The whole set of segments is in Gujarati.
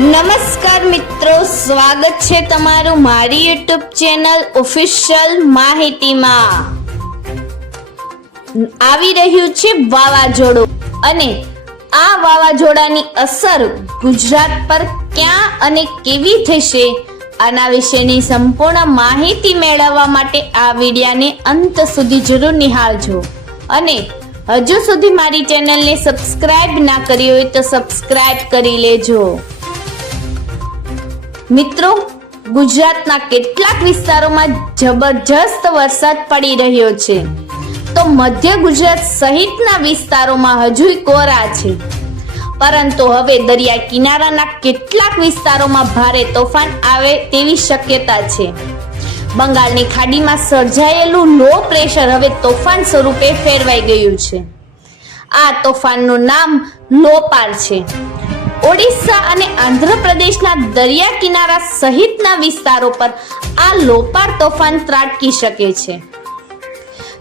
નમસ્કાર મિત્રો, સ્વાગત છે તમારું મારી યુટ્યુબ ચેનલ ઓફિશિયલ માહિતીમાં. આવી રહ્યું છે વાવાઝોડું અને આ વાવાઝોડાની અસર ગુજરાત પર ક્યાં અને કેવી થશે આના વિશેની સંપૂર્ણ માહિતી મેળવવા માટે આ વિડિયાને અંત સુધી જરૂર નિહાળજો. અને હજુ સુધી મારી ચેનલને સબસ્ક્રાઇબ ના કરી હોય તો સબસ્ક્રાઇબ કરી લેજો. મિત્રો, ગુજરાતના કેટલાક વિસ્તારોમાં જબરજસ્ત વરસાદ પડી રહ્યો છે. તો મધ્ય ગુજરાત સહિતના વિસ્તારોમાં હજુય કોરા છે. પરંતુ હવે દરિયા કિનારાના કેટલાક વિસ્તારોમાં ભારે તોફાન આવે તેવી શક્યતા છે. બંગાળની ખાડીમાં સર્જાયેલું લો પ્રેશર હવે તોફાન સ્વરૂપે ફેરવાઈ ગયું છે. આ તોફાનનું નામ લોપાર છે. ઓડિશા અને આંધ્રપ્રદેશના દરિયા કિનારા સહિતના વિસ્તારો પર આ લોપાર તોફાન ત્રાટકી શકે છે.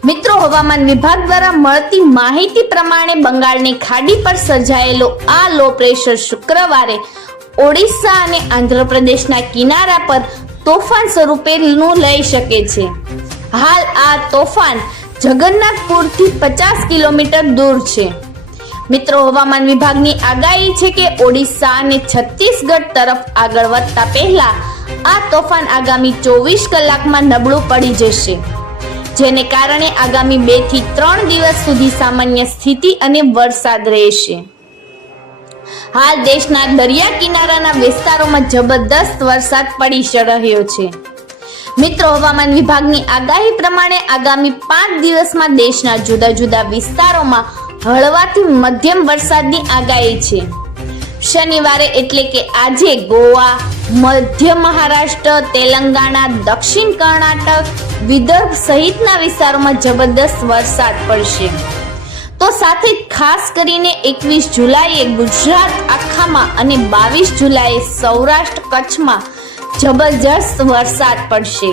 મિત્રો, હવામાન વિભાગ દ્વારા મળતી માહિતી પ્રમાણે બંગાળની ખાડી પર સર્જાયેલો આ લો પ્રેશર શુક્રવારે ઓડિશા અને આંધ્રપ્રદેશના કિનારા પર તોફાન સ્વરૂપે નું લઈ શકે છે. હાલ આ તોફાન જગન્નાથપુરથી પચાસ કિલોમીટર દૂર છે. મિત્રો, હવામાન વિભાગની આગાહી છે કે ઓડિશા અને છત્તીસગઢ તરફ આગળ વધતા પહેલા આ તોફાન આગામી ચોવીસ કલાકમાં નબળું પડી જશે, જેને કારણે આગામી બેથી ત્રણ દિવસ સુધી સામાન્ય સ્થિતિ અને વરસાદ રહેશે. હાલ દેશના દરિયા કિનારાના વિસ્તારોમાં જબરદસ્ત વરસાદ પડી રહ્યો છે. મિત્રો, હવામાન વિભાગની આગાહી પ્રમાણે આગામી પાંચ દિવસમાં દેશના જુદા જુદા વિસ્તારોમાં હળવાથી મધ્યમ વરસાદની આગાહી છે. શનિવારે એટલે કે આજે ગોવા, મધ્ય મહારાષ્ટ્ર, તેલંગાણા, દક્ષિણ કર્ણાટક, વિદર્ભ સહિતના વિસ્તારોમાં જબરદસ્ત વરસાદ પડશે. તો સાથે ખાસ કરીને એકવીસ જુલાઈએ ગુજરાત આખામાં અને બાવીસ જુલાઈએ સૌરાષ્ટ્ર કચ્છમાં જબરજસ્ત વરસાદ પડશે.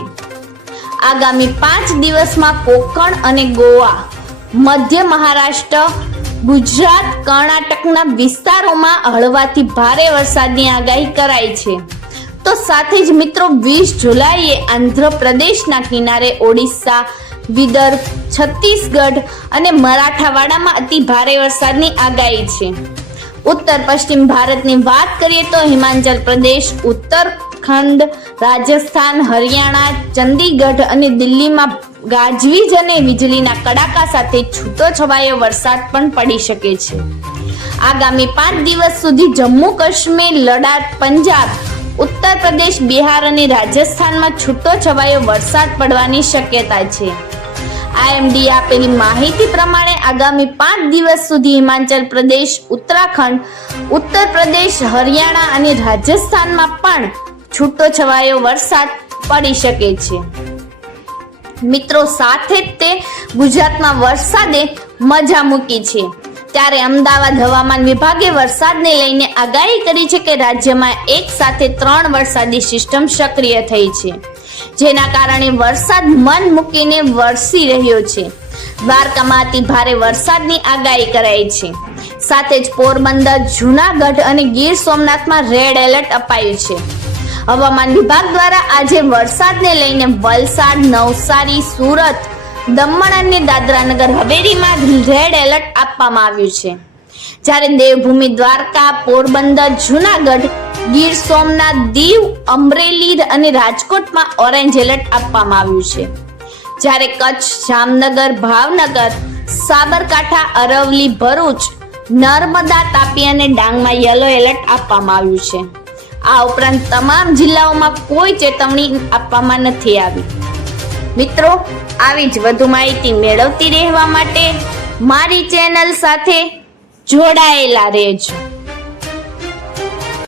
આગામી પાંચ દિવસમાં કોકણ અને ગોવા મધ્ય મહારાષ્ટ્ર, ગુજરાત, કર્ણાટકના વિસ્તારોમાં હળવાથી ભારે વરસાદની આગાહી કરાઈ છે. તો સાથે જ મિત્રો, વીસ જુલાઈએ આંધ્રપ્રદેશના કિનારે ઓડિશા, વિદર્ભ, છત્તીસગઢ અને મરાઠાવાડામાં અતિ ભારે વરસાદની આગાહી છે. ઉત્તર પશ્ચિમ ભારતની વાત કરીએ તો હિમાચલ પ્રદેશ ઉત્તરાખંડ, રાજસ્થાન, હરિયાણા, ચંદીગઢ અને દિલ્હીમાં ગાજવીજ અને વીજળીના કડાકા સાથે છૂટો છવાયો વરસાદ પણ પડી શકે છે. આગામી પાંચ દિવસ સુધી જમ્મુ કાશ્મીર, લડાખ, પંજાબ, ઉત્તર પ્રદેશ, બિહાર અને રાજસ્થાનમાં છૂટો છવાયો વરસાદ પડવાની શક્યતા છે. આઈએમડી આપેલી માહિતી પ્રમાણે આગામી પાંચ દિવસ સુધી હિમાચલ પ્રદેશ, ઉત્તરાખંડ, ઉત્તર પ્રદેશ, હરિયાણા અને રાજસ્થાનમાં પણ છૂટો છવાયો વરસાદ પડી શકે છે. મિત્રો, સાથે જ તે ગુજરાતમાં વરસાદે મજા મૂકી છે. ત્યારે અમદાવાદ હવામાન વિભાગે વરસાદને લઈને આગાહી કરી છે કે રાજ્યમાં એક સાથે ત્રણ વરસાદી સિસ્ટમ સક્રિય થઈ છે. જેના કારણે વરસાદ મન મૂકીને વરસી રહ્યો છે. દ્વારકામાં અતિ ભારે વરસાદની આગાહી કરાઈ છે. સાથે જ પોરબંદર, જુનાગઢ અને ગીર સોમનાથમાં રેડ એલર્ટ અપાયું છે. હવામાન વિભાગ દ્વારા આજે વરસાદને લઈને વલસાડ, નવસારી, સુરત, દમણ અને દાદરાનગર હવેલીમાં રેડ એલર્ટ આપવામાં આવ્યું છે. જ્યારે દેવભૂમિ દ્વારકા, પોરબંદર, જુનાગઢ, ગીર સોમનાથ, દીવ, અમરેલી અને રાજકોટમાં ઓરેન્જ એલર્ટ આપવામાં આવ્યું છે. જ્યારે કચ્છ, જામનગર, ભાવનગર, સાબરકાંઠા અરવલી ભરૂચ, નર્મદા, તાપી અને ડાંગમાં યલો એલર્ટ આપવામાં આવ્યું છે. આ ઉપરાંત તમામ જિલ્લાઓમાં કોઈ ચેતવણી આપવામાં નથી આવી. મિત્રો, આવી જ વધુ માહિતી મેળવતી રહેવા માટે મારી ચેનલ સાથે જોડાયેલા રહેજો.